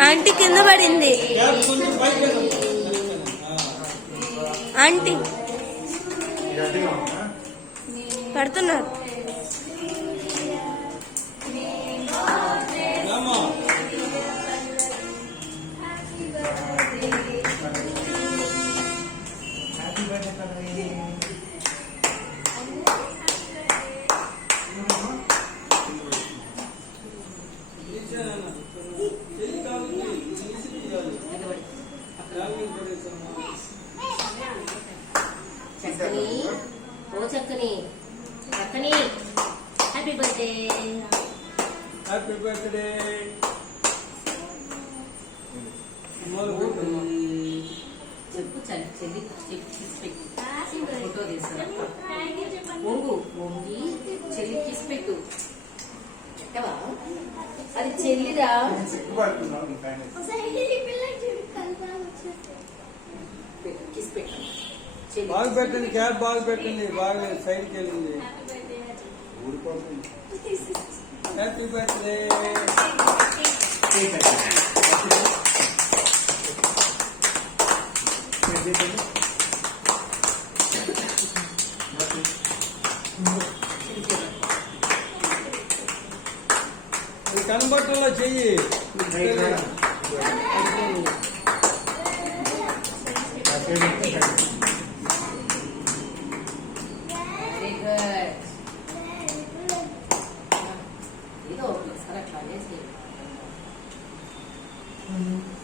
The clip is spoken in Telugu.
పడింది కొంచెం పైకి పెట్టు. ఆంటీ? పెడుతున్నారు చక్కని ఓ చక్కని చక్కని హ్యాపీ బర్త్డే హ్యాపీ బర్త్డే. చెప్పు చలి చెల్లి చెప్పు ఫోటో తీస్తా. ఒంగు ఒంగి చెల్లి కిస్ పెట్టు. అది చెల్లిరా బాగా పెట్టండి క్యాప్ బాగా పెట్టండి బాగా సైడ్కి వెళ్ళింది ఊడిపోతుంది. హ్యాపీ బర్త్డే ఇది కనబట్టంలో చెయ్యి ఆ సైడ్ 对，对对，你都做得可厉害了。嗯。